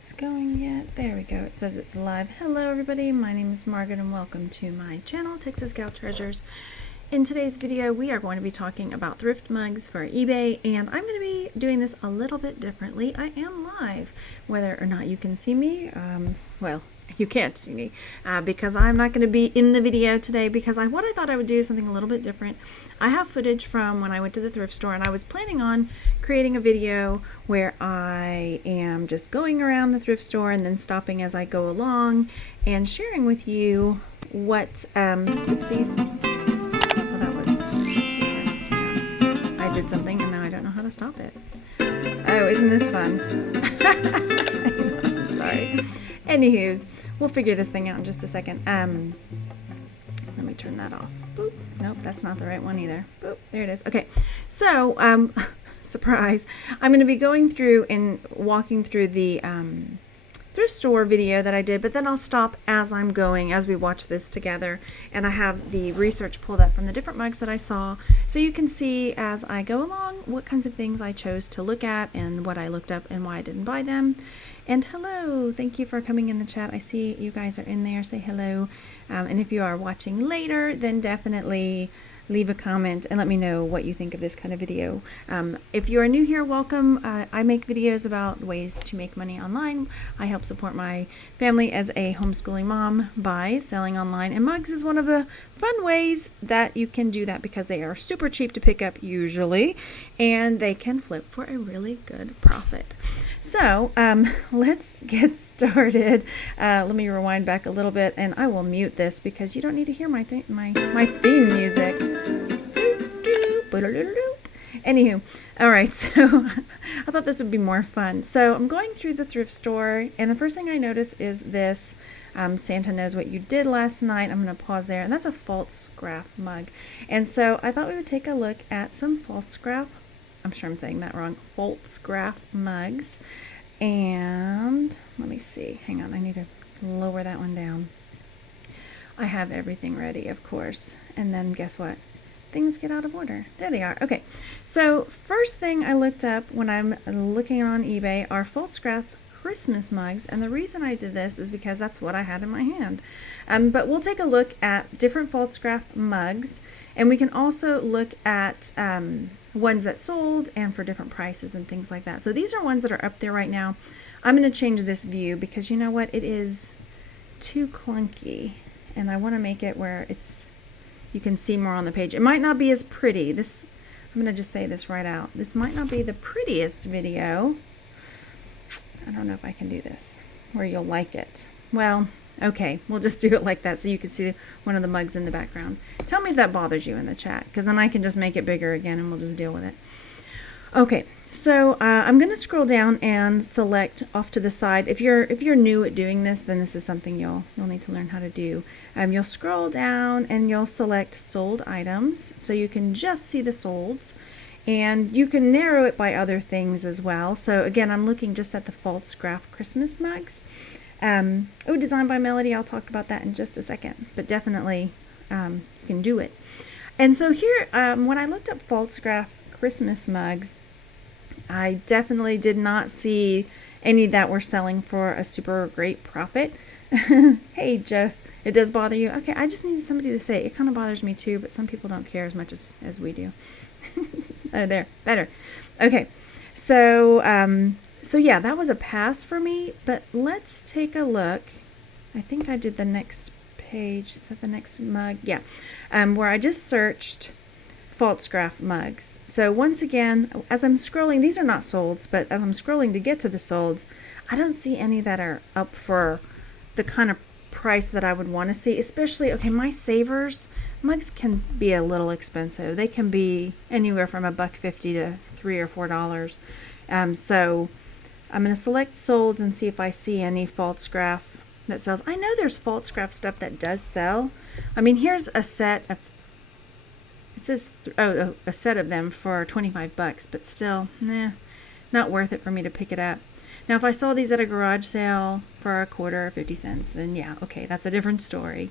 it's going yet. There we go. It says it's live. Hello everybody, my name is Margaret and welcome to my channel, Texas Gal Treasures. In today's video, we are going to be talking about thrift mugs for eBay, and I'm going to be doing this a little bit differently. I am live. Whether or not you can see me, well, you can't see me because I'm not going to be in the video today because what I thought I would do is something a little bit different. I have footage from when I went to the thrift store, and I was planning on creating a video where I am just going around the thrift store and then stopping as I go along and sharing with you what, oopsies. I did something and now I don't know how to stop it. Oh, isn't this fun? Sorry. Anywho's, we'll figure this thing out in just a second. Let me turn that off. Boop. Nope, that's not the right one either. Boop. There it is. Okay. So, surprise. I'm going to be going through and walking through the thrift store video that I did, but then I'll stop as I'm going, as we watch this together, and I have the research pulled up from the different mugs that I saw, so you can see as I go along what kinds of things I chose to look at and what I looked up and why I didn't buy them. And hello, thank you for coming in the chat. I see you guys are in there. Say hello. And if you are watching later, then definitely leave a comment and let me know what you think of this kind of video. If you are new here, welcome. I make videos about ways to make money online. I help support my family as a homeschooling mom by selling online, and mugs is one of the fun ways that you can do that because they are super cheap to pick up usually, and they can flip for a really good profit. So let's get started. Let me rewind back a little bit, and I will mute this because you don't need to hear my theme music. Anywho, all right, so I thought this would be more fun. So I'm going through the thrift store, and the first thing I notice is this Santa Knows What You Did Last Night. I'm going to pause there, and that's a false graph mug. And so I thought we would take a look at some false graph, I'm sure I'm saying that wrong, false graph mugs. And let me see, hang on, I need to lower that one down. I have everything ready, of course, and then guess what? Things get out of order. There they are. Okay, so first thing I looked up when I'm looking on eBay are false graph Christmas mugs, and the reason I did this is because that's what I had in my hand. But we'll take a look at different false graph mugs, and we can also look at ones that sold and for different prices and things like that. So these are ones that are up there right now. I'm going to change this view because you know what? It is too clunky, and I want to make it where you can see more on the page. It might not be as pretty. I'm going to just say this right out. This might not be the prettiest video. I don't know if I can do this where you'll like it. Well, okay, we'll just do it like that so you can see one of the mugs in the background. Tell me if that bothers you in the chat, because then I can just make it bigger again and we'll just deal with it. Okay, so I'm going to scroll down and select off to the side. If you're new at doing this, then this is something you'll need to learn how to do. You'll scroll down and you'll select sold items, so you can just see the solds. And you can narrow it by other things as well. So again, I'm looking just at the false graph Christmas mugs. Designed by Melody. I'll talk about that in just a second. But definitely, you can do it. And so here, when I looked up false graph Christmas mugs, I definitely did not see any that were selling for a super great profit. Hey, Jeff, it does bother you? Okay, I just needed somebody to say it. It kind of bothers me too, but some people don't care as much as we do. Oh, there, better. Okay, so yeah, that was a pass for me, but let's take a look. I think I did the next page. Is that the next mug? Yeah, where I just searched false graph mugs. So once again, as I'm scrolling, these are not solds, but as I'm scrolling to get to the solds, I don't see any that are up for the kind of price that I would want to see, especially, okay, my savers mugs can be a little expensive. They can be anywhere from $1.50 to $3 or $4. So I'm going to select solds and see if I see any false graph that sells. I know there's false graph stuff that does sell. I mean, here's a set of, it says, a set of them for $25, but still, not worth it for me to pick it up. Now, if I saw these at a garage sale for $0.25 or 50 cents, then yeah, okay, that's a different story.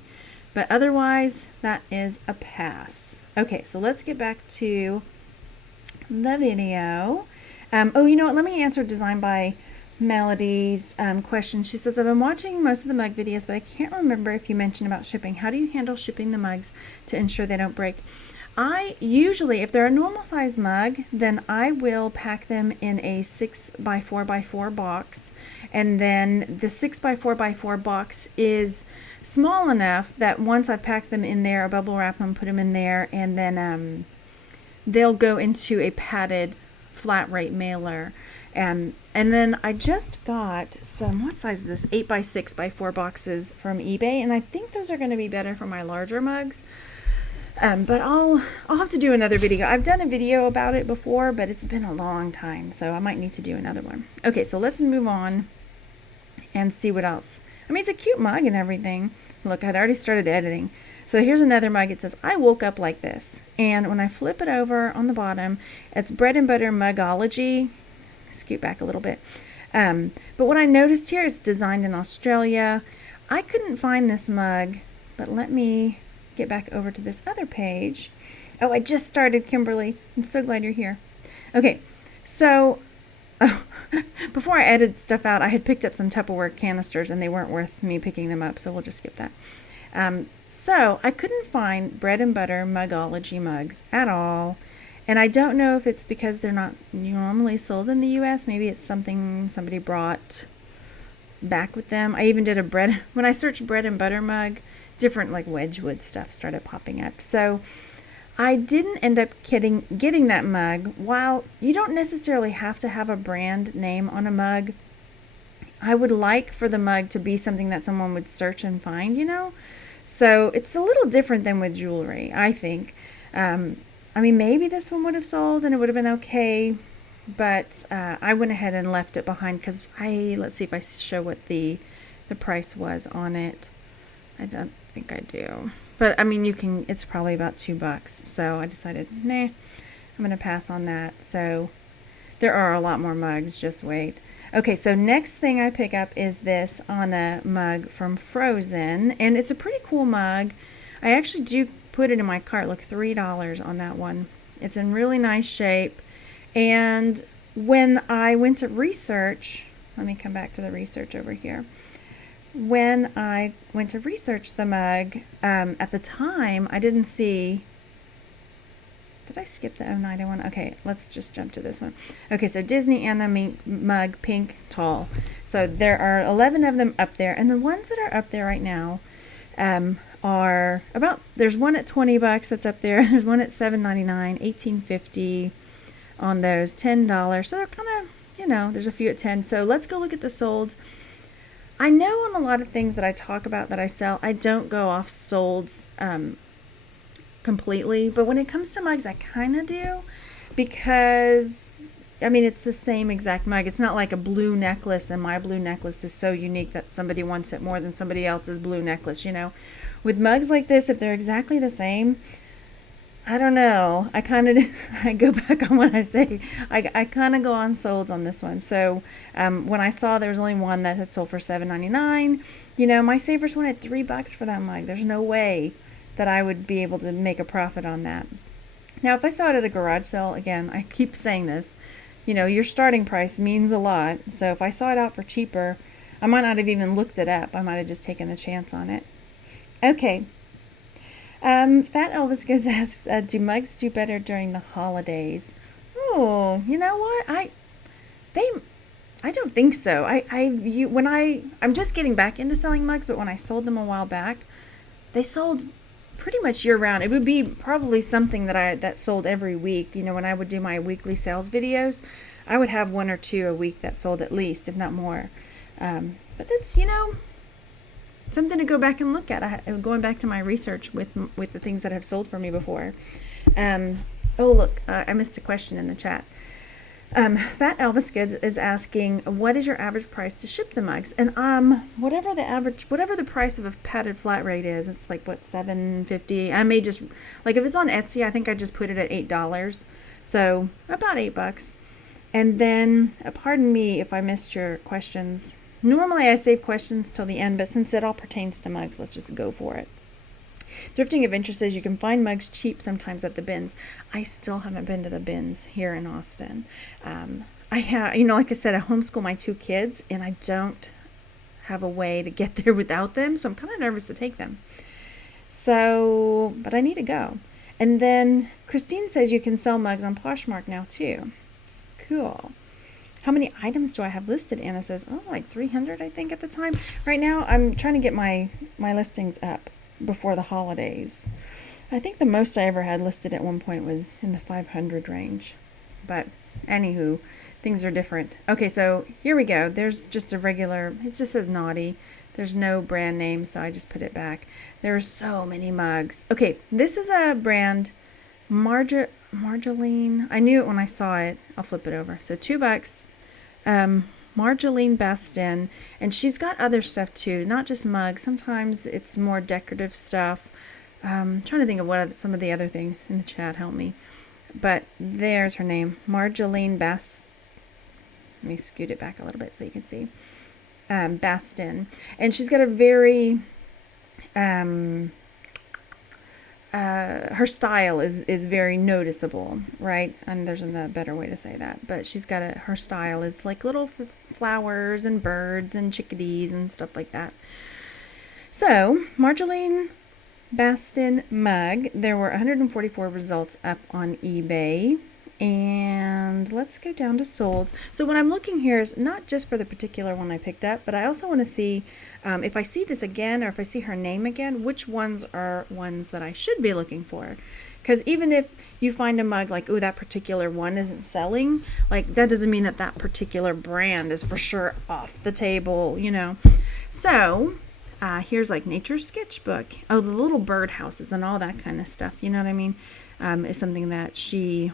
But otherwise, that is a pass. Okay, so let's get back to the video. Oh, you know what? Let me answer design by Melody's question. She says, I've been watching most of the mug videos, but I can't remember if you mentioned about shipping. How do you handle shipping the mugs to ensure they don't break? I usually, if they're a normal size mug, then I will pack them in a 6x4x4 box. And then the 6x4x4 box is small enough that once I've packed them in there, I bubble wrap them, put them in there, and then they'll go into a padded flat rate mailer. And then I just got some, what size is this? 8x6x4 boxes from eBay, and I think those are going to be better for my larger mugs. But I'll have to do another video. I've done a video about it before, but it's been a long time, so I might need to do another one. Okay, so let's move on and see what else. I mean, it's a cute mug and everything. Look, I'd already started editing. So here's another mug. It says, I woke up like this. And when I flip it over on the bottom, it's bread and butter mugology. Scoot back a little bit. But what I noticed here is designed in Australia. I couldn't find this mug, but let me get back over to this other page. Oh, I just started, Kimberly. I'm so glad you're here. Okay, so before I edited stuff out, I had picked up some Tupperware canisters and they weren't worth me picking them up, so we'll just skip that. So I couldn't find bread and butter mugology mugs at all. And I don't know if it's because they're not normally sold in the U.S. Maybe it's something somebody brought back with them. I even did when I searched bread and butter mug, different like Wedgwood stuff started popping up. So I didn't end up getting that mug. While you don't necessarily have to have a brand name on a mug, I would like for the mug to be something that someone would search and find, So it's a little different than with jewelry, I think. I mean, maybe this one would have sold and it would have been okay, but I went ahead and left it behind because let's see if I show what the price was on it. I don't think I do. But I mean, it's probably about $2. So I decided, nah, I'm going to pass on that. So there are a lot more mugs, just wait. Okay, so next thing I pick up is this on a mug from Frozen, and it's a pretty cool mug. I actually do put it in my cart. Look, $3 on that one. It's in really nice shape. And when I went to research, let me come back to the research over here. When I went to research the mug, at the time, I didn't see... Did I skip the 091? Okay, let's just jump to this one. Okay, so Disney Anna mug, pink, tall. So there are 11 of them up there. And the ones that are up there right now are about... There's one at $20 that's up there. There's one at $7.99, $18.50 on those, $10. So they're kind of, there's a few at 10. So let's go look at the solds. I know on a lot of things that I talk about that I sell, I don't go off solds completely, but when it comes to mugs, I kind of do, because I mean, it's the same exact mug. It's not like a blue necklace, and my blue necklace is so unique that somebody wants it more than somebody else's blue necklace, With mugs like this, if they're exactly the same, I don't know. I go back on what I say. I kind of go on solds on this one. So when I saw there was only one that had sold for $7.99, my Savers wanted $3 for that mug. There's no way that I would be able to make a profit on that. Now, if I saw it at a garage sale, again, I keep saying this, your starting price means a lot. So if I saw it out for cheaper, I might not have even looked it up. I might have just taken the chance on it. Okay. Fat Elvis Goods asks, do mugs do better during the holidays? Oh, you know what? I don't think so. I'm just getting back into selling mugs, but when I sold them a while back, they sold pretty much year round. It would be probably something that sold every week. When I would do my weekly sales videos, I would have one or two a week that sold at least, if not more. But that's, something to go back and look at. Going back to my research with the things that have sold for me before. Oh, look, I missed a question in the chat. Fat Elvis Goods is asking, what is your average price to ship the mugs? And whatever the price of a padded flat rate is, it's like, what, $7.50? I may just, like, if it's on Etsy, I think I just put it at $8. So about $8. And then, pardon me if I missed your questions. Normally I save questions till the end, but since it all pertains to mugs, let's just go for it. Thrifting Adventure says you can find mugs cheap sometimes at the bins. I still haven't been to the bins here in Austin. I have, like I said, I homeschool my 2 kids, and I don't have a way to get there without them, so I'm kind of nervous to take them. So, but I need to go. And then Christine says you can sell mugs on Poshmark now too. Cool. How many items do I have listed? Anna says, like 300, I think, at the time. Right now, I'm trying to get my listings up before the holidays. I think the most I ever had listed at one point was in the 500 range. But anywho, things are different. Okay, so here we go. There's just a regular, it just says Naughty. There's no brand name, so I just put it back. There are so many mugs. Okay, this is a brand, Marjolaine. I knew it when I saw it. I'll flip it over. So $2. Marjolaine Bastin, and she's got other stuff too, not just mugs. Sometimes it's more decorative stuff. I'm trying to think of what some of the other things in the chat. Help me. But there's her name, Marjolaine Bastin. Let me scoot it back a little bit so you can see. Bastin, and she's got a very her style is very noticeable, right? And there's a better way to say that, but she's got her style is like little flowers and birds and chickadees and stuff like that. So Marjolaine Bastin mug, there were 144 results up on eBay. And let's go down to solds. So what I'm looking here is not just for the particular one I picked up, but I also want to see if I see this again, or if I see her name again, which ones are ones that I should be looking for. Because even if you find a mug like, that particular one isn't selling, like that doesn't mean that that particular brand is for sure off the table, So here's like Nature's Sketchbook. The little birdhouses and all that kind of stuff, you know what I mean? Is something that she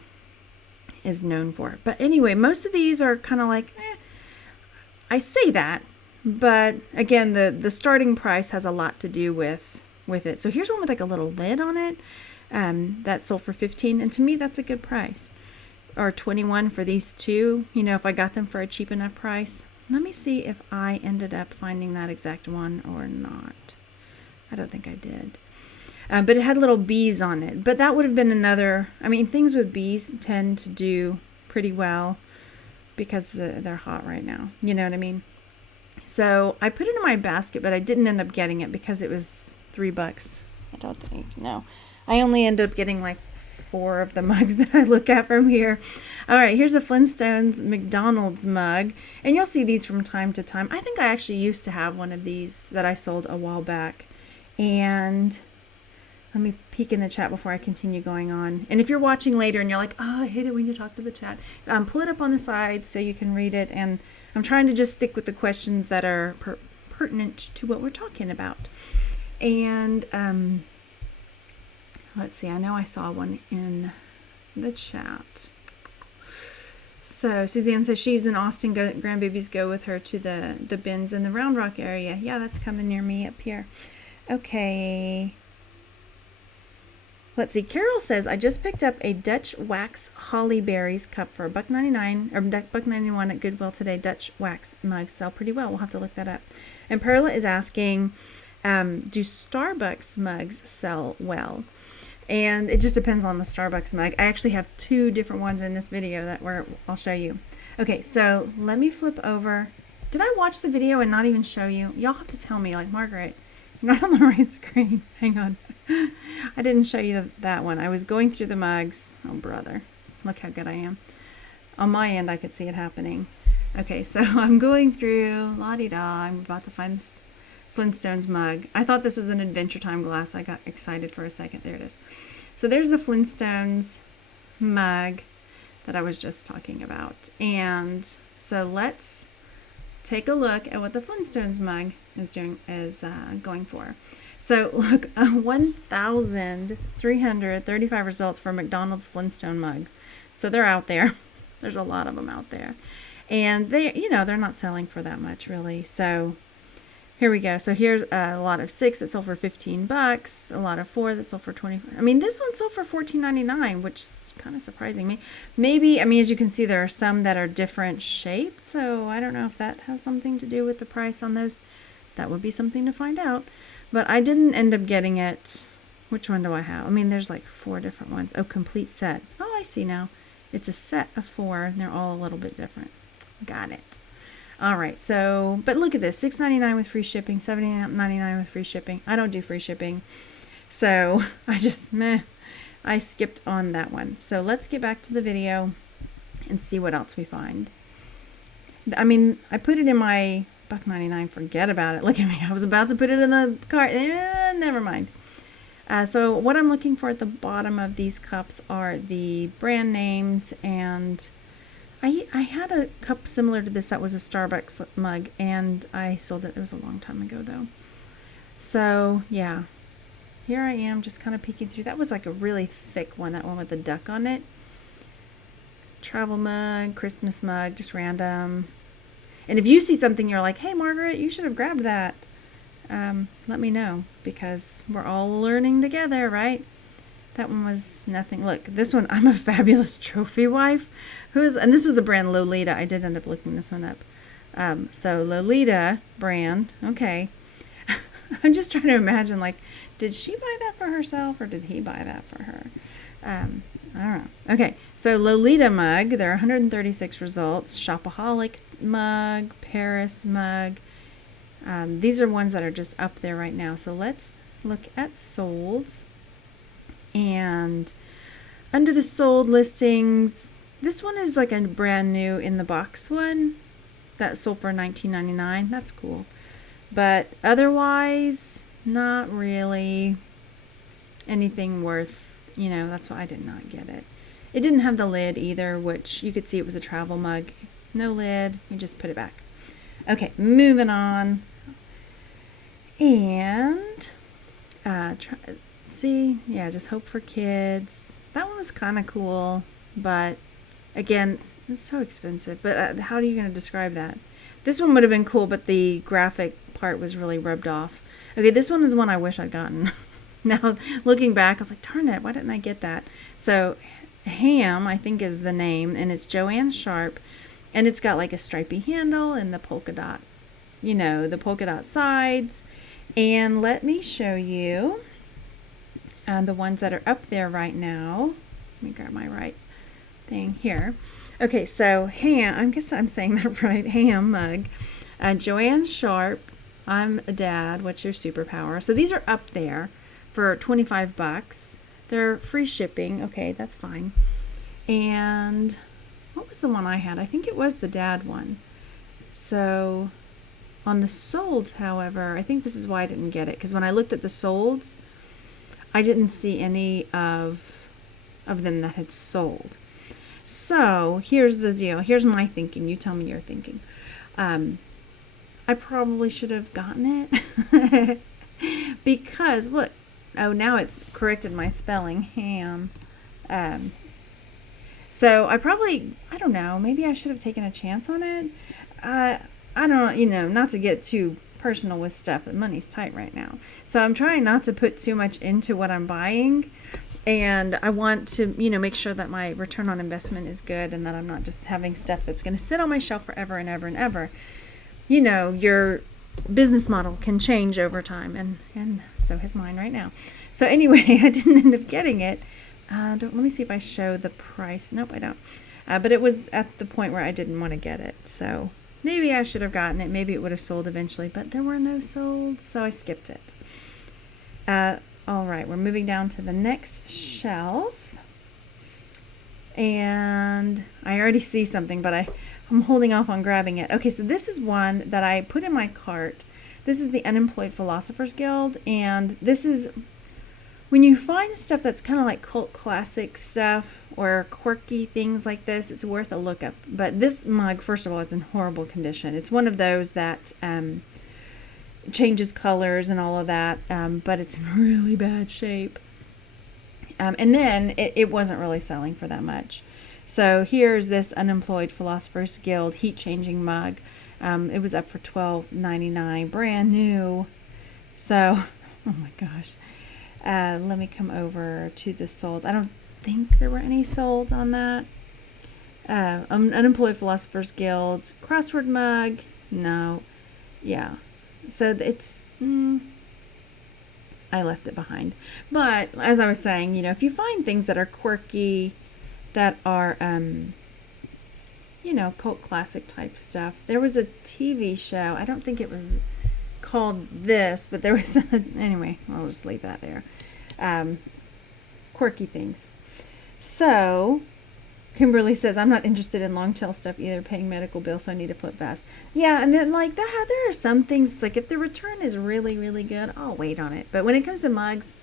is known for. But anyway, most of these are kind of like, I say that, but again, the starting price has a lot to do with it. So here's one with like a little lid on it, that sold for $15, and to me that's a good price. Or $21 for these two, if I got them for a cheap enough price. Let me see if I ended up finding that exact one or not. I don't think I did. But it had little bees on it. But that would have been another, things with bees tend to do pretty well because they're hot right now. You know what I mean? So I put it in my basket, but I didn't end up getting it because it was $3. I don't think, no. I only ended up getting like 4 of the mugs that I look at from here. All right, here's a Flintstones McDonald's mug. And you'll see these from time to time. I think I actually used to have one of these that I sold a while back. And let me peek in the chat before I continue going on. And if you're watching later and you're like, I hate it when you talk to the chat, pull it up on the side so you can read it. And I'm trying to just stick with the questions that are pertinent to what we're talking about. And let's see, I know I saw one in the chat. So Suzanne says she's in Austin. Grandbabies go with her to the bins in the Round Rock area. Yeah, that's coming near me up here. Okay. Let's see. Carol says, I just picked up a Dutch wax holly berries cup for $1.99 or $1.91 at Goodwill today. Dutch wax mugs sell pretty well. We'll have to look that up. And Perla is asking, do Starbucks mugs sell well? And it just depends on the Starbucks mug. I actually have 2 different ones in this video I'll show you. Okay, so let me flip over. Did I watch the video and not even show you? Y'all have to tell me, like, Margaret, you're not on the right screen. Hang on. I didn't show you that one. I was going through the mugs. Oh, brother. Look how good I am. On my end, I could see it happening. Okay, so I'm going through, la-di-da. I'm about to find this Flintstones mug. I thought this was an Adventure Time glass. I got excited for a second. There it is. So there's the Flintstones mug that I was just talking about. And so let's take a look at what the Flintstones mug is going for. So look, 1,335 results for McDonald's Flintstone mug. So they're out there. There's a lot of them out there. And they're not selling for that much really. So here we go. So here's a lot of 6 that sold for $15, a lot of 4 that sold for $20. This one sold for $14.99, which is kind of surprising me. Maybe, as you can see, there are some that are different shaped. So I don't know if that has something to do with the price on those. That would be something to find out. But I didn't end up getting it Which one do I have? I mean, there's like 4 different ones. Oh, complete set. Oh, I see now. It's a set of 4, and they're all a little bit different. Got it. All right, so, but look at this, $6.99 with free shipping, $7.99 with free shipping. I don't do free shipping, so I skipped on that one. So let's get back to the video and see what else we find. I mean, I put it in my $1.99, forget about it. Look at me, I was about to put it in the cart. Never mind. So what I'm looking for at the bottom of these cups are the brand names, and I had a cup similar to this that was a Starbucks mug, and I sold it. It was a long time ago, though. So, yeah. Here I am just kind of peeking through. That was like a really thick one, that one with the duck on it. Travel mug, Christmas mug, just random. And if you see something you're like, hey, Margaret, you should have grabbed that, let me know, because we're all learning together, right? That one was nothing. Look, this one, I'm a fabulous trophy wife. And this was the brand Lolita. I did end up looking this one up. So Lolita brand. Okay. I'm just trying to imagine, like, did she buy that for herself or did he buy that for her? I don't know. Okay. So Lolita mug. There are 136 results. Shopaholic mug. Paris mug. These are ones that are just up there right now. So let's look at solds. And under the sold listings, this one is like a brand new in the box one that sold for $19.99. That's cool. But otherwise, not really anything worth, that's why I did not get it. It didn't have the lid either, which you could see it was a travel mug. No lid. You just put it back. Okay, moving on. And just Hope for Kids. That one was kind of cool, but again, it's so expensive. But how are you going to describe that? This one would have been cool, but the graphic part was really rubbed off. Okay, this one is one I wish I'd gotten. Now, looking back, I was like, darn it, why didn't I get that? So, Ham, I think, is the name, and it's Joanne Sharp, and it's got like a stripy handle and the polka dot, the polka dot sides. And let me show you the ones that are up there right now. Let me grab my right thing here. Okay, so Ham, I guess I'm saying that right, Ham mug. Joanne Sharp, I'm a dad, what's your superpower? So these are up there for $25. They're free shipping. Okay, that's fine. And what was the one I had? I think it was the dad one. So on the solds, however, I think this is why I didn't get it, because when I looked at the solds, I didn't see any of them that had sold. So here's the deal. Here's my thinking. You tell me your thinking. I probably should have gotten it because what? Oh, now it's corrected my spelling. Ham. So I don't know. Maybe I should have taken a chance on it. I don't, not to get too personal with stuff, but money's tight right now. So I'm trying not to put too much into what I'm buying. And I want to, make sure that my return on investment is good and that I'm not just having stuff that's going to sit on my shelf forever and ever and ever. Your business model can change over time, and so has mine right now. So anyway, I didn't end up getting it. Let me see if I show the price. Nope, I don't. But it was at the point where I didn't want to get it. So maybe I should have gotten it. Maybe it would have sold eventually, but there were no sold, so I skipped it. All right, we're moving down to the next shelf. And I already see something, but I'm holding off on grabbing it. Okay, so this is one that I put in my cart. This is the Unemployed Philosophers Guild, and this is when you find stuff that's kind of like cult classic stuff or quirky things like this, it's worth a look up. But this mug, first of all, is in horrible condition. It's one of those that changes colors and all of that, but it's in really bad shape. And then it wasn't really selling for that much. So here's this Unemployed Philosophers Guild heat changing mug. It was up for $12.99, brand new. So, oh my gosh. Let me come over to the solds. I don't think there were any solds on that. Unemployed Philosophers Guild crossword mug. No. Yeah. So it's, I I left it behind. But as I was saying, if you find things that are quirky, that are, cult classic type stuff. There was a TV show. I don't think it was called this, but there was, anyway, I'll just leave that there. Quirky things. So, Kimberly says, I'm not interested in long tail stuff either, paying medical bills, so I need to flip fast. Yeah, and then like that, there are some things, it's like if the return is really, really good, I'll wait on it. But when it comes to mugs,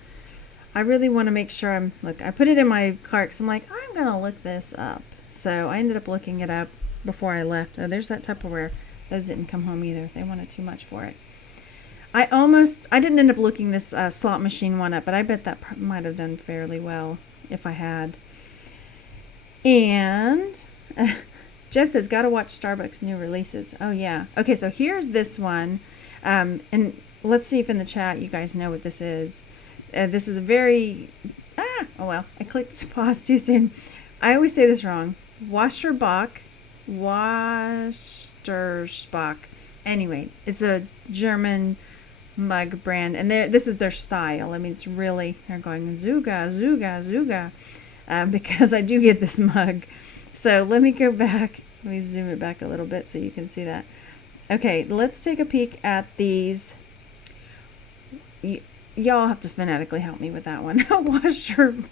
I really want to make sure I put it in my cart because I'm like, I'm going to look this up. So I ended up looking it up before I left. Oh, there's that Tupperware. Those didn't come home either. They wanted too much for it. I didn't end up looking this slot machine one up, but I bet that might have done fairly well if I had. And Jeff says, gotta watch Starbucks new releases. Oh, yeah. Okay, so here's this one. And let's see if in the chat you guys know what this is. This is a very... oh, well. I clicked pause too soon. I always say this wrong. Wasserbach. Anyway, it's a German mug brand. And this is their style. I mean, it's really... They're going, Zuga, Zuga, Zuga. Because I do get this mug. So let me go back. Let me zoom it back a little bit so you can see that. Okay, let's take a peek at these. Y'all have to phonetically help me with that one. Wasserbach?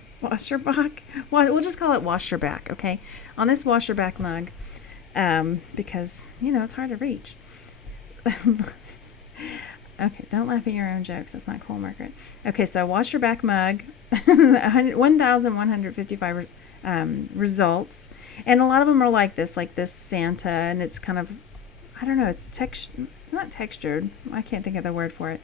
We'll just call it Wasserback, okay? On this Wasserback mug, because, it's hard to reach. Okay, don't laugh at your own jokes. That's not cool, Margaret. Okay, so Wasserback mug, 1,155 results. And a lot of them are like this Santa, and it's kind of, I don't know, it's not textured. I can't think of the word for it.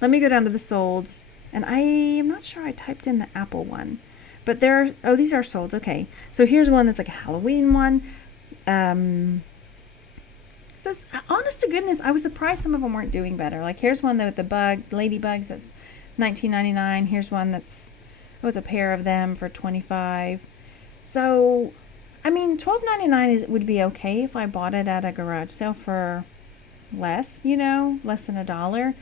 Let me go down to the solds, and I am not sure I typed in the Apple one. But these are solds, okay. So here's one that's like a Halloween one. So honest to goodness, I was surprised some of them weren't doing better. Like here's one with the ladybugs, that's $19.99. Here's one that's, it's a pair of them for $25. So, I mean, $12.99 would be okay if I bought it at a garage sale for less, less than $1.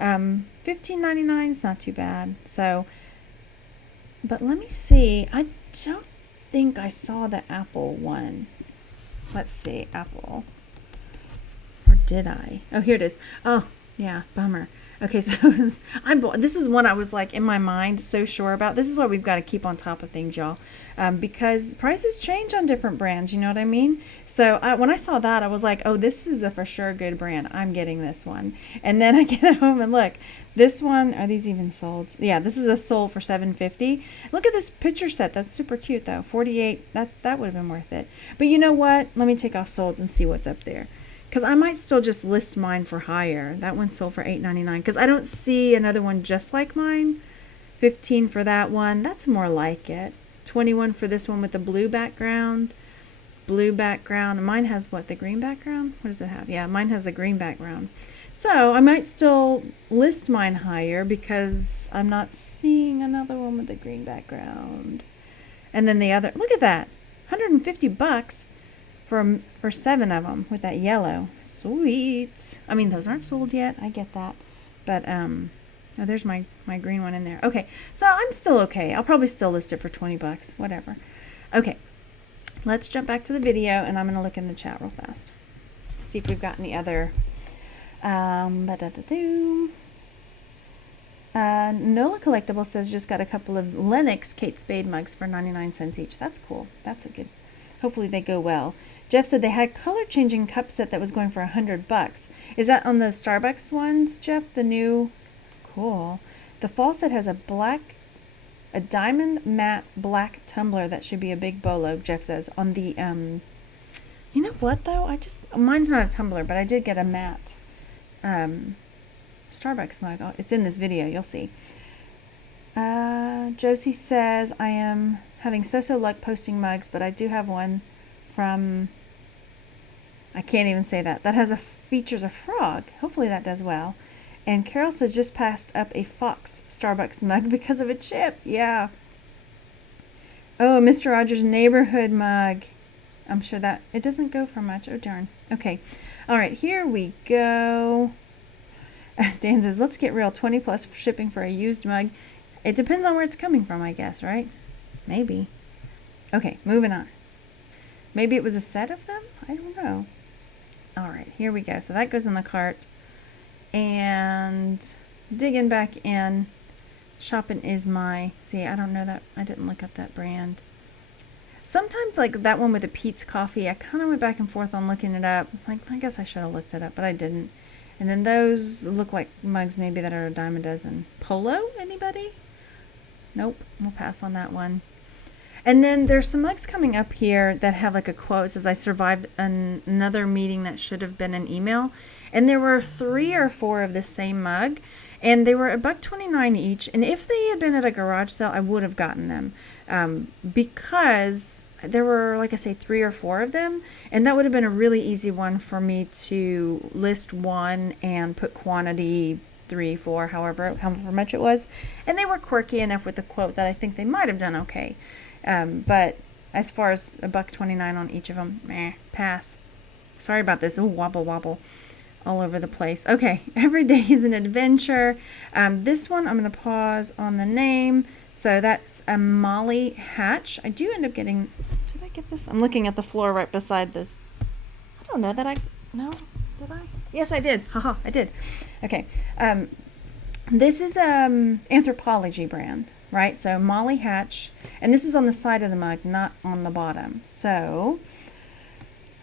$15.99 is not too bad. So, but let me see. I don't think I saw the Apple one. Let's see, Apple. Or did I? Oh, here it is. Oh, yeah, bummer. Okay, so this is one I was like in my mind so sure about. This is why we've got to keep on top of things, y'all, because prices change on different brands. You know what I mean? So when I saw that, I was like, oh, this is a for sure good brand. I'm getting this one. And then I get home and look, this one. Are these even sold? Yeah, this is a sold for $7.50. Look at this picture set. That's super cute though. $48. That would have been worth it. But you know what? Let me take off solds and see what's up there. Because I might still just list mine for higher. That one sold for $8.99. Because I don't see another one just like mine. $15 for that one. That's more like it. $21 for this one with the blue background. And mine has what? The green background? What does it have? Yeah, mine has the green background. So I might still list mine higher because I'm not seeing another one with the green background. And then the other. Look at that. $150. For 7 of them with that yellow. Sweet. I mean, those aren't sold yet. I get that. But, oh, there's my green one in there. Okay. So I'm still okay. I'll probably still list it for $20. Whatever. Okay. Let's jump back to the video, and I'm going to look in the chat real fast. See if we've got any other. Nola Collectible says just got a couple of Lennox Kate Spade mugs for 99 cents each. That's cool. That's a good. Hopefully they go well. Jeff said they had a color-changing cup set that was going for $100. Is that on the Starbucks ones, Jeff? The new? Cool. The fall set has a diamond matte black tumbler that should be a big BOLO, Jeff says. On the, you know what, though? Mine's not a tumbler, but I did get a matte Starbucks mug. Oh, it's in this video. You'll see. Josie says, I am having so luck posting mugs, but I do have one from, I can't even say that. That features a frog. Hopefully that does well. And Carol says just passed up a Fox Starbucks mug because of a chip. Yeah. Oh, Mr. Rogers' neighborhood mug. I'm sure that it doesn't go for much. Oh, darn. Okay. All right, here we go. Dan says, let's get real. 20 plus for shipping for a used mug. It depends on where it's coming from, I guess, right? Maybe. Okay, moving on. Maybe it was a set of them? I don't know. All right, here we go. So that goes in the cart. And digging back in, shopping is my, see, I don't know that, I didn't look up that brand. Sometimes, like that one with the Pete's Coffee, I kind of went back and forth on looking it up. Like, I guess I should have looked it up, but I didn't. And then those look like mugs maybe that are a dime a dozen. Polo, anybody? Nope, we'll pass on that one. And then there's some mugs coming up here that have like a quote. It says, I survived another meeting that should have been an email. And there were 3 or 4 of the same mug. And they were $1.29 each. And if they had been at a garage sale, I would have gotten them. Because there were, like I say, 3 or 4 of them. And that would have been a really easy one for me to list one and put quantity 3, 4, however much it was. And they were quirky enough with the quote that I think they might have done okay. But as far as $1.29 on each of them, pass. Sorry about this. Ooh, wobble all over the place. Okay, every day is an adventure. This one, I'm going to pause on the name. So that's a Molly Hatch. I do end up getting, did I get this? I'm looking at the floor right beside this. I don't know that no, did I? Yes, I did. Haha, I did. Okay. This is Anthropologie brand, right? So Molly Hatch, and this is on the side of the mug, not on the bottom. So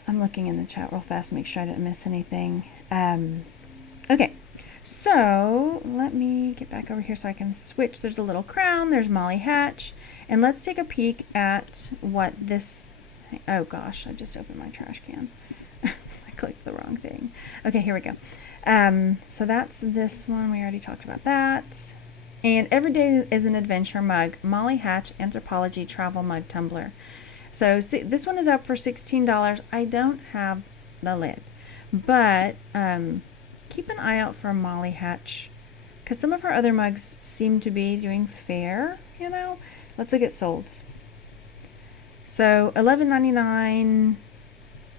I'm looking in the chat real fast, make sure I didn't miss anything. Okay, so let me get back over here so I can switch. There's a little crown, there's Molly Hatch, and let's take a peek at what this, oh gosh, I just opened my trash can. I clicked the wrong thing. Okay, here we go. So that's this one, we already talked about that. And every day is an adventure mug, Molly Hatch Anthropologie travel mug tumbler. So see, this one is up for $16. I don't have the lid, but keep an eye out for Molly Hatch because some of her other mugs seem to be doing fair, you know. Let's look at sold. So $11.99,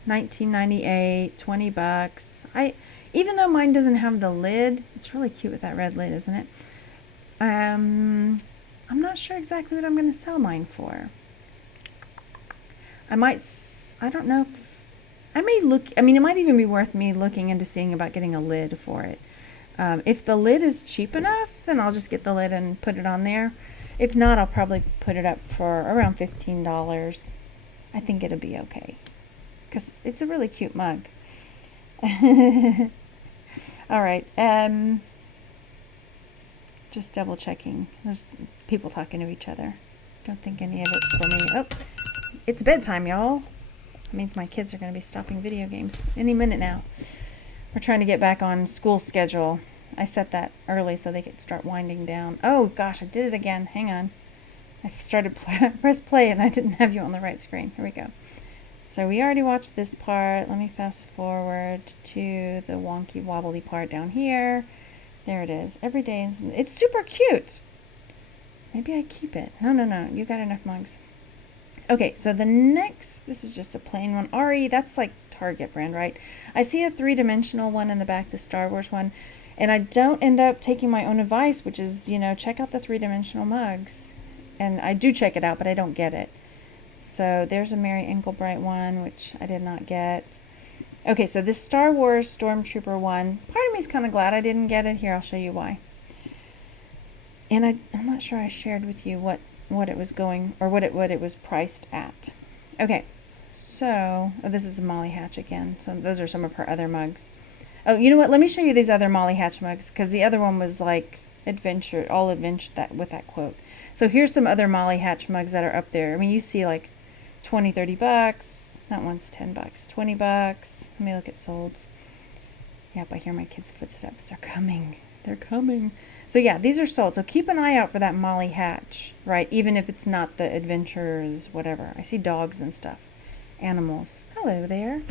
$19.98, $20. Even though mine doesn't have the lid, it's really cute with that red lid, isn't it? I'm not sure exactly what I'm going to sell mine for. I don't know if, I may look, I mean, it might even be worth me looking into seeing about getting a lid for it. If the lid is cheap enough, then I'll just get the lid and put it on there. If not, I'll probably put it up for around $15. I think it'll be okay. Because it's a really cute mug. All right. Just double checking. There's people talking to each other. Don't think any of it's for me. Oh. It's bedtime, y'all. That means my kids are going to be stopping video games any minute now. We're trying to get back on school schedule. I set that early so they could start winding down. Oh, gosh, I did it again. Hang on. I started press play and I didn't have you on the right screen. Here we go. So we already watched this part. Let me fast forward to the wonky wobbly part down here. There it is. Every day is, it's super cute. Maybe I keep it. No. You got enough mugs. Okay, so the next, this is just a plain one. Ari, that's like Target brand, right? I see a 3-dimensional one in the back, the Star Wars one, and I don't end up taking my own advice, which is, check out the 3-dimensional mugs. And I do check it out, but I don't get it. So there's a Mary Engelbright one, which I did not get. Okay, so this Star Wars Stormtrooper one, part of me is kind of glad I didn't get it. Here, I'll show you why. And I'm not sure I shared with you what it was going, or what it was priced at. Okay, so this is Molly Hatch again. So those are some of her other mugs. Oh, you know what? Let me show you these other Molly Hatch mugs because the other one was like adventure, all adventure with that quote. So here's some other Molly Hatch mugs that are up there. I mean, you see like $20, $30. That one's $10, $20. Let me look at solds. Yep, I hear my kids' footsteps. They're coming. They're coming. So yeah, these are sold. So keep an eye out for that Molly Hatch, right? Even if it's not the adventures, whatever. I see dogs and stuff. Animals. Hello there.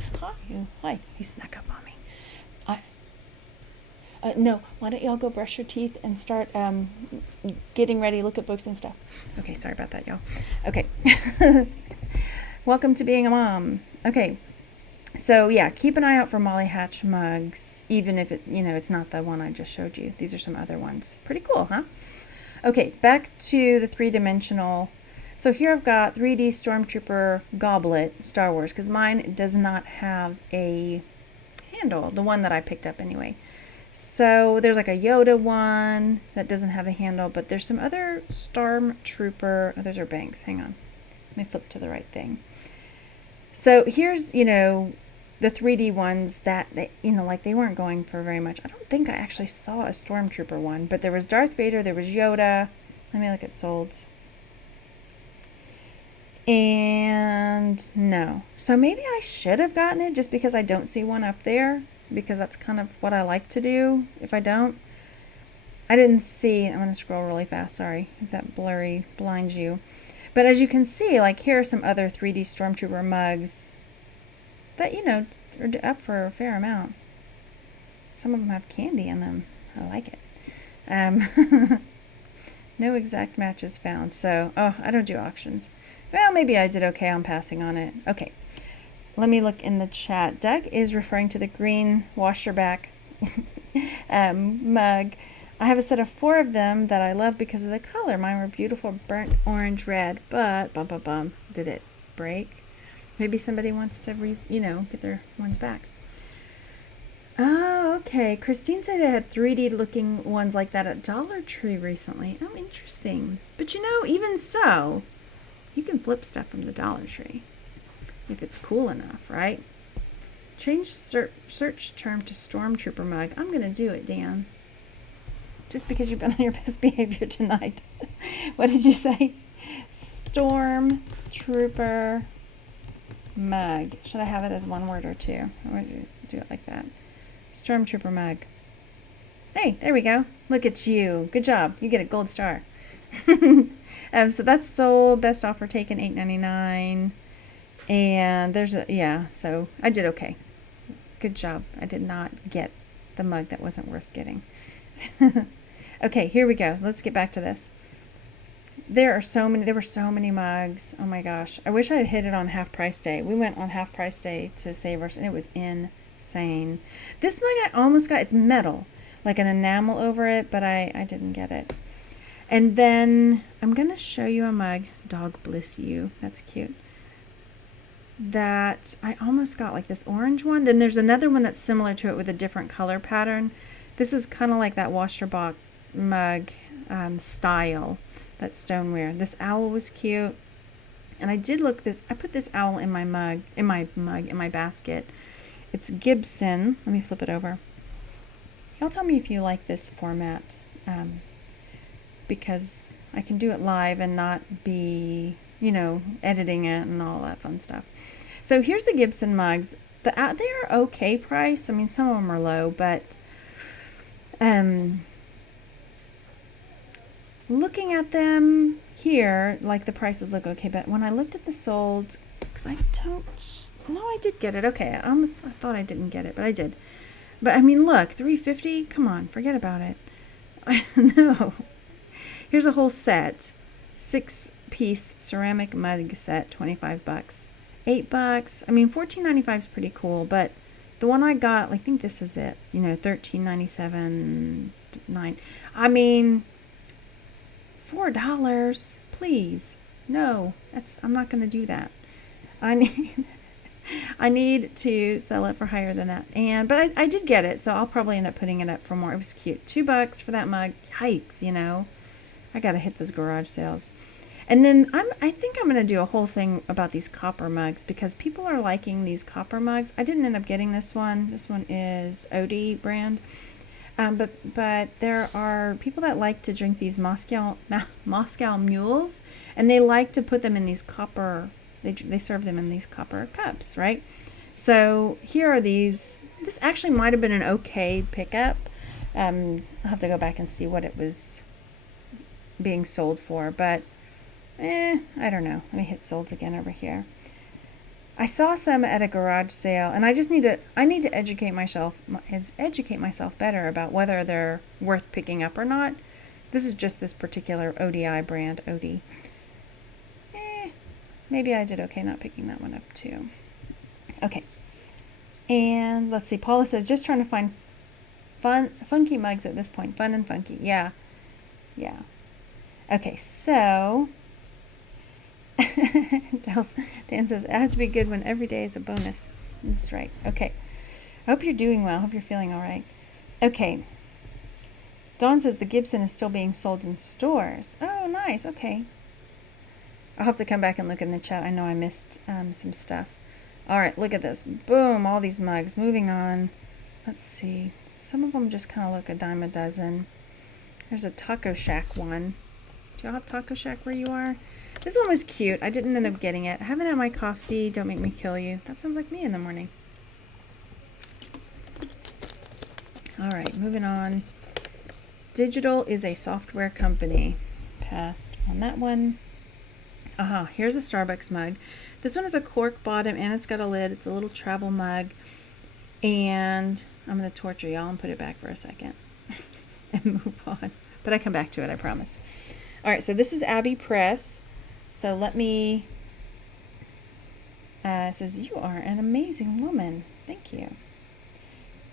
Hi. He snuck up on me. No, why don't y'all go brush your teeth and start getting ready, look at books and stuff. Okay, sorry about that, y'all. Okay. Welcome to being a mom. Okay. So yeah, keep an eye out for Molly Hatch mugs, even if it's not the one I just showed you. These are some other ones. Pretty cool, huh? Okay, back to the three-dimensional. So here I've got 3D Stormtrooper Goblet Star Wars, because mine does not have a handle, the one that I picked up anyway. So there's like a Yoda one that doesn't have a handle, but there's some other Stormtrooper, those are banks, hang on. Let me flip to the right thing. So here's, the 3D ones that, they weren't going for very much. I don't think I actually saw a Stormtrooper one, but there was Darth Vader, there was Yoda. Let me look at solds. And no. So maybe I should have gotten it just because I don't see one up there, because that's kind of what I like to do if I don't. I didn't see, I'm going to scroll really fast, sorry if that blurry blinds you. But as you can see, like here are some other 3D Stormtrooper mugs that, are up for a fair amount. Some of them have candy in them. I like it. No exact matches found. So, I don't do auctions. Well, maybe I did okay on passing on it. Okay. Let me look in the chat. Doug is referring to the green washerback mug. I have a set of 4 of them that I love because of the color. Mine were beautiful burnt orange red, but did it break? Maybe somebody wants to get their ones back. Oh, okay. Christine said they had 3D looking ones like that at Dollar Tree recently. Oh, interesting. But even so, you can flip stuff from the Dollar Tree if it's cool enough, right? Change search term to Stormtrooper mug. I'm going to do it, Dan. Just because you've been on your best behavior tonight. What did you say? Stormtrooper mug. Should I have it as one word or two? Or would you do it like that? Stormtrooper mug. Hey, there we go. Look at you. Good job. You get a gold star. So that's sold. Best offer taken, $8.99. And there's so I did okay. Good job. I did not get the mug that wasn't worth getting. Okay, here we go. Let's get back to this. There were so many mugs. Oh my gosh. I wish I had hit it on half price day. We went on half price day to Savers and it was insane. This mug I almost got. It's metal, like an enamel over it, but I didn't get it. And then I'm going to show you a mug. Dog bless you. That's cute. That I almost got, like this orange one. Then there's another one that's similar to it with a different color pattern. This is kind of like that washerbox mug style, that stoneware. This owl was cute. And I put this owl in my basket. It's Gibson. Let me flip it over. Y'all tell me if you like this format, because I can do it live and not be, editing it and all that fun stuff. So here's the Gibson mugs. They're okay price. I mean, some of them are low, but looking at them here, like the prices look okay. But when I looked at the solds, because I did get it. Okay, I thought I didn't get it, but I did. But I mean, look, $3.50. Come on, forget about it. No. Here's a whole set, 6-piece ceramic mug set, $25. $8. I mean, $14.95 is pretty cool, but the one I got, I think this is it. $13.97, $9. I mean, $4, please. No, I'm not going to do that. I need to sell it for higher than that. But I did get it, so I'll probably end up putting it up for more. It was cute. $2 for that mug. Yikes, I got to hit those garage sales. And then I think I'm going to do a whole thing about these copper mugs because people are liking these copper mugs. I didn't end up getting this one. This one is OD brand. But there are people that like to drink these Moscow mules, and they like to put them in these copper, they serve them in these copper cups, right? So here are these. This actually might have been an okay pickup. I'll have to go back and see what it was being sold for, but I don't know. Let me hit solds again over here. I saw some at a garage sale, and I need to educate myself better about whether they're worth picking up or not. This is just this particular ODI brand, OD. Maybe I did okay not picking that one up too. Okay, And let's see, Paula says, just trying to find funky mugs at this point. Fun and funky. Yeah. Yeah. Okay, so Dan says, I have to be good when every day is a bonus. That's right. Okay. I hope you're doing well. I hope you're feeling all right. Okay. Dawn says the Gibson is still being sold in stores. Oh, nice. Okay. I'll have to come back and look in the chat. I know I missed some stuff. All right, look at this. Boom, all these mugs. Moving on. Let's see. Some of them just kind of look a dime a dozen. There's a Taco Shack one. Do y'all have Taco Shack where you are? This one was cute. I didn't end up getting it. I haven't had my coffee. Don't make me kill you. That sounds like me in the morning. All right, moving on. Digital is a software company. Passed on that one. Aha, here's a Starbucks mug. This one is a cork bottom and it's got a lid. It's a little travel mug. And I'm going to torture y'all and put it back for a second and move on. But I come back to it, I promise. All right, so this is Abby Press. So let me, it says, you are an amazing woman. Thank you.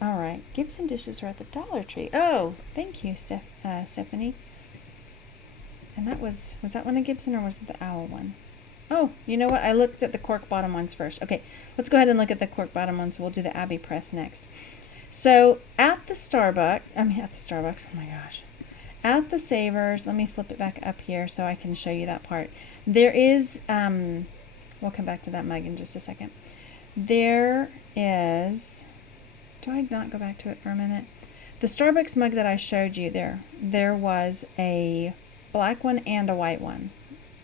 All right, Gibson dishes are at the Dollar Tree. Oh, thank you, Stephanie. And that was that one a Gibson or was it the owl one? Oh, you know what? I looked at the cork bottom ones first. Okay, let's go ahead and look at the cork bottom ones. We'll do the Abbey Press next. So at the Starbucks, oh my gosh. At the Savers, let me flip it back up here so I can show you that part. There is, we'll come back to that mug in just a second. There is, do I not go back to it for a minute? The Starbucks mug that I showed you there was a black one and a white one.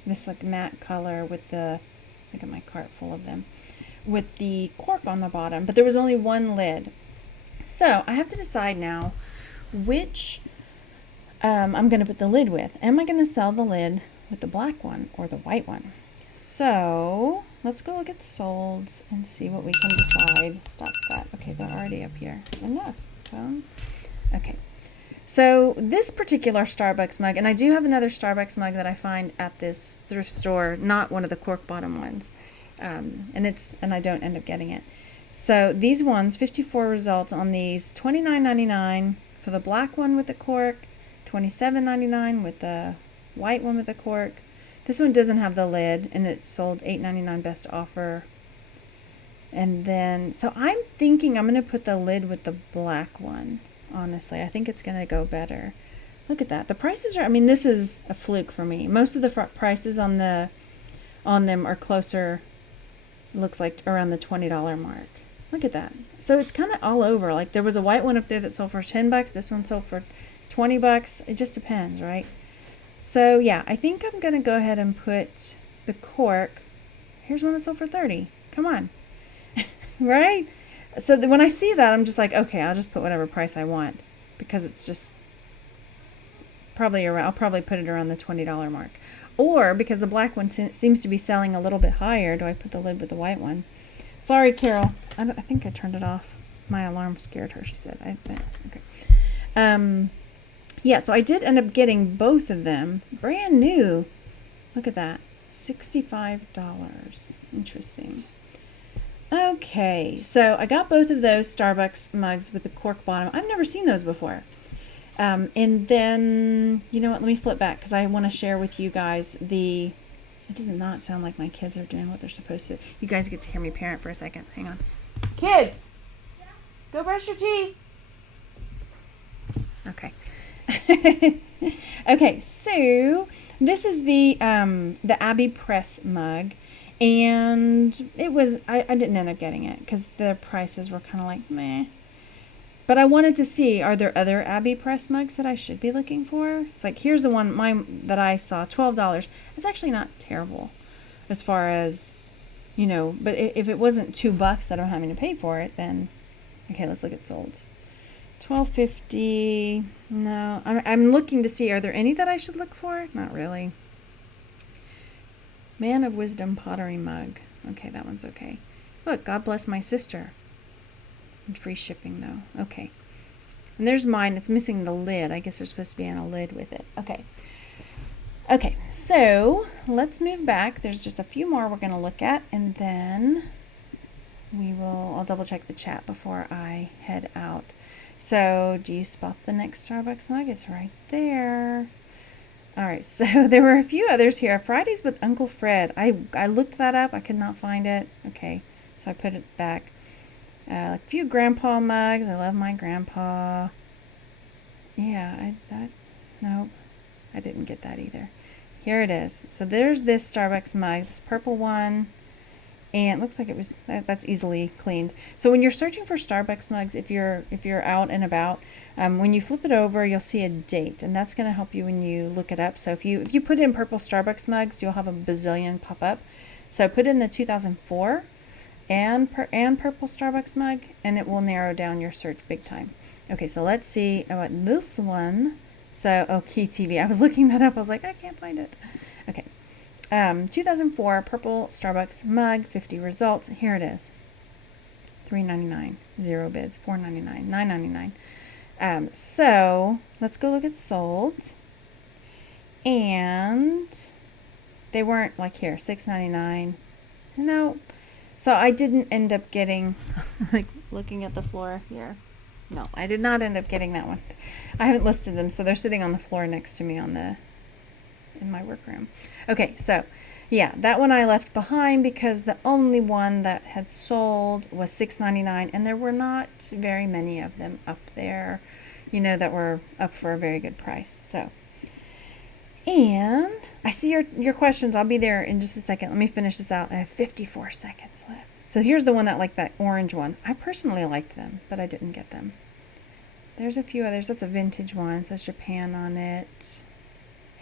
This like matte color with the, look at my cart full of them, with the cork on the bottom, but there was only one lid. So I have to decide now which I'm going to put the lid with. Am I going to sell the lid with the black one or the white one? So let's go look at solds and see what we can decide. Stop that. Okay, they're already up here. Enough. Okay. So this particular Starbucks mug, and I do have another Starbucks mug that I find at this thrift store, not one of the cork bottom ones, and I don't end up getting it. So these ones, 54 results on these, $29.99 for the black one with the cork, $27.99 with the white one with the cork. This one doesn't have the lid, and it sold $8.99 best offer. And then, so I'm thinking I'm going to put the lid with the black one. Honestly, I think it's going to go better. Look at that. The prices are, I mean, this is a fluke for me. Most of the prices on them are closer, looks like around the $20 mark. Look at that. So it's kind of all over. Like there was a white one up there that sold for $10. This one sold for $20. It just depends, right? So yeah, I think I'm going to go ahead and put the cork. Here's one that sold for $30. Come on. Right? So when I see that, I'm just like, okay, I'll just put whatever price I want because it's just probably around, I'll probably put it around the $20 mark. Or because the black one seems to be selling a little bit higher, do I put the lid with the white one? Sorry, Carol. I think I turned it off. My alarm scared her, she said. Okay. Yeah, so I did end up getting both of them. Brand new. Look at that. $65. Interesting. Okay, so I got both of those Starbucks mugs with the cork bottom. I've never seen those before. And then, you know what, let me flip back because I want to share with you guys it does not sound like my kids are doing what they're supposed to. You guys get to hear me parent for a second. Hang on. Kids, go brush your teeth. Okay. Okay, so this is the Abbey Press mug. And it was, I didn't end up getting it because the prices were kind of like meh. But I wanted to see, are there other Abbey Press mugs that I should be looking for? It's like, here's the one mine that I saw, $12. It's actually not terrible as far as, you know, but if it wasn't $2 that I'm having to pay for it, then, okay, let's look at solds. $12.50, no, I'm looking to see, are there any that I should look for? Not really. Man of Wisdom pottery mug. Okay, that one's okay. Look, God bless my sister. And free shipping though. Okay. And there's mine. It's missing the lid. I guess there's supposed to be a lid with it. Okay. Okay, so let's move back. There's just a few more we're going to look at, and then I'll double check the chat before I head out. So do you spot the next Starbucks mug? It's right there. All right, so there were a few others here. Fridays with Uncle Fred. I looked that up. I could not find it. Okay, so I put it back. A few grandpa mugs. I love my grandpa. Yeah, nope, I didn't get that either. Here it is. So there's this Starbucks mug, this purple one. And it looks like that's easily cleaned. So when you're searching for Starbucks mugs, if you're out and about, when you flip it over, you'll see a date, and that's going to help you when you look it up. So if you put in purple Starbucks mugs, you'll have a bazillion pop up. So put in the 2004 and purple Starbucks mug, and it will narrow down your search big time. Okay, so let's see about this one. So Key TV. I was looking that up. I was like, I can't find it. Okay. 2004 purple Starbucks mug, 50 results. Here it is. $3.99, 0 bids, $4.99, $9.99. So let's go look at sold. And they weren't like here, $6.99. No. So I didn't end up getting, like looking at the floor here. No, I did not end up getting that one. I haven't listed them, so they're sitting on the floor next to me in my workroom. Okay, so yeah, that one I left behind because the only one that had sold was $6.99, and there were not very many of them up there, that were up for a very good price. So, and I see your questions. I'll be there in just a second. Let me finish this out. I have 54 seconds left. So here's the one that orange one. I personally liked them, but I didn't get them. There's a few others. That's a vintage one. It says Japan on it.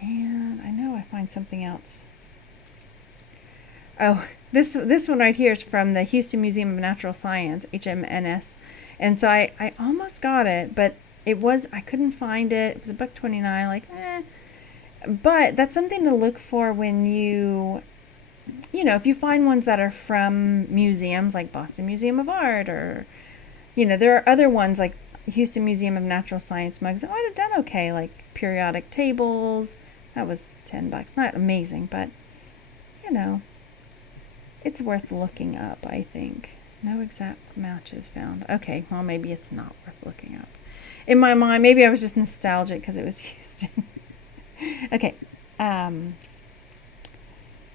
And I know I find something else. Oh, this one right here is from the Houston Museum of Natural Science, HMNS. And so I almost got it, but I couldn't find it. It was $1.29, like, But that's something to look for when if you find ones that are from museums like Boston Museum of Art, or, there are other ones like Houston Museum of Natural Science mugs that might have done okay, like periodic tables. That was $10. Not amazing, but, it's worth looking up, I think. No exact matches found. Okay, well, maybe it's not worth looking up. In my mind, maybe I was just nostalgic because it was Houston. Okay.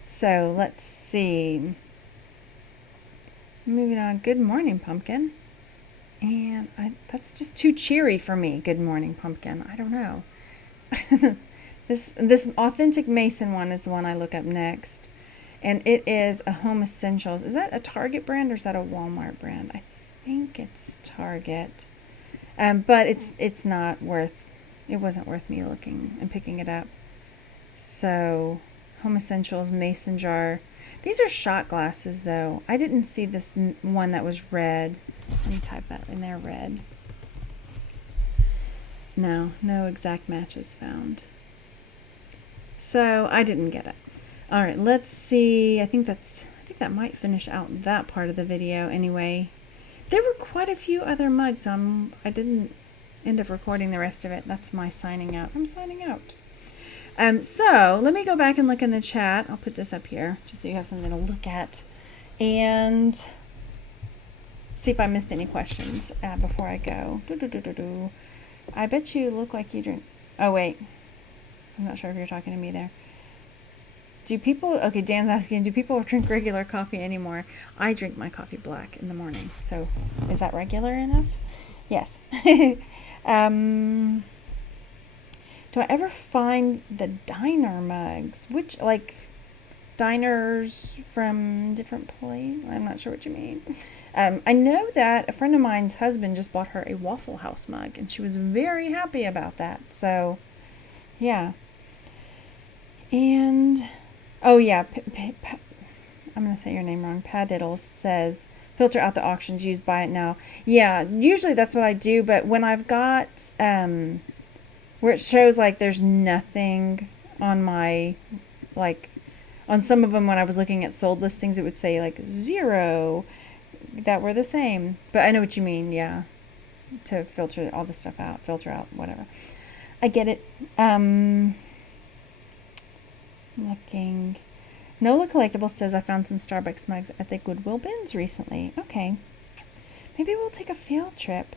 So let's see. Moving on. Good morning, pumpkin. And that's just too cheery for me. Good morning, pumpkin. I don't know. This authentic Mason one is the one I look up next. And it is a Home Essentials. Is that a Target brand or is that a Walmart brand? I think it's Target. But it wasn't worth me looking and picking it up. So, Home Essentials Mason jar. These are shot glasses, though. I didn't see this one that was red. Let me type that in there, red. No exact matches found. So, I didn't get it. All right, let's see. I think that might finish out that part of the video anyway. There were quite a few other mugs. I didn't end up recording the rest of it. That's my signing out. I'm signing out. So let me go back and look in the chat. I'll put this up here just so you have something to look at and see if I missed any questions before I go. I bet you look like you drink. Oh, wait. I'm not sure if you're talking to me there. Okay, Dan's asking, do people drink regular coffee anymore? I drink my coffee black in the morning. So is that regular enough? Yes. Do I ever find the diner mugs? Which, like, diners from different places? I'm not sure what you mean. I know that a friend of mine's husband just bought her a Waffle House mug, and she was very happy about that. So, yeah. And... oh, yeah, I'm going to say your name wrong. Padiddles says, filter out the auctions used, buy it now. Yeah, usually that's what I do, but when I've got, where it shows, like, there's nothing on my, like, on some of them when I was looking at sold listings, it would say, like, 0 that were the same. But I know what you mean, yeah, to filter all the stuff out, filter out, whatever. I get it. Looking. Nola Collectibles says I found some Starbucks mugs at the Goodwill bins recently. Okay. Maybe we'll take a field trip.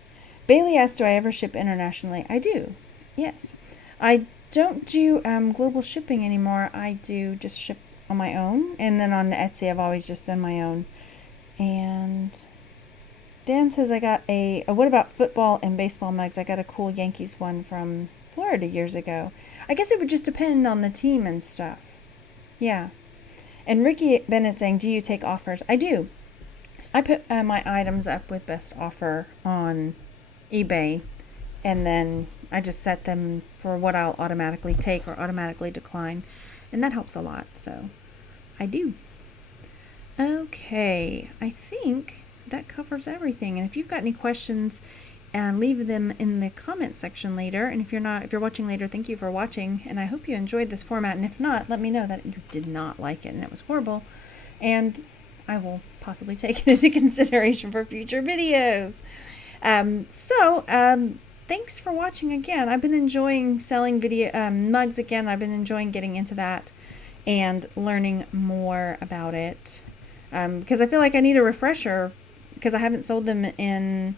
Bailey asked, do I ever ship internationally? I do. Yes. I don't do global shipping anymore. I do just ship on my own. And then on Etsy, I've always just done my own. And Dan says I got what about football and baseball mugs? I got a cool Yankees one from Florida years ago. I guess it would just depend on the team and stuff. Yeah. And Ricky Bennett saying, do you take offers? I do. I put my items up with best offer on eBay, and then I just set them for what I'll automatically take or automatically decline, and that helps a lot, so I do. Okay, I think that covers everything, and if you've got any questions, leave them in the comment section later. And if you're watching later, thank you for watching, and I hope you enjoyed this format. And if not, let me know that you did not like it and it was horrible, and I will possibly take it into consideration for future videos. Thanks for watching again. I've been enjoying selling mugs again. I've been enjoying getting into that and learning more about it, because I feel like I need a refresher, because I haven't sold them in,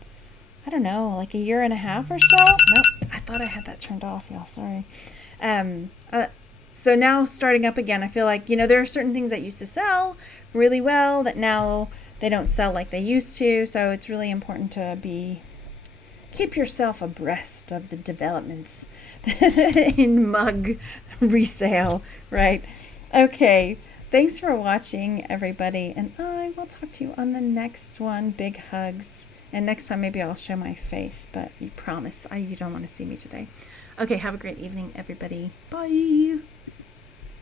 I don't know, like a year and a half or so. Nope, I thought I had that turned off, y'all. Sorry. So now starting up again, I feel like, there are certain things that used to sell really well that now they don't sell like they used to. So it's really important to keep yourself abreast of the developments in mug resale, right? Okay. Thanks for watching, everybody. And I will talk to you on the next one. Big hugs. And next time, maybe I'll show my face, but you promise you don't want to see me today. Okay, have a great evening, everybody. Bye.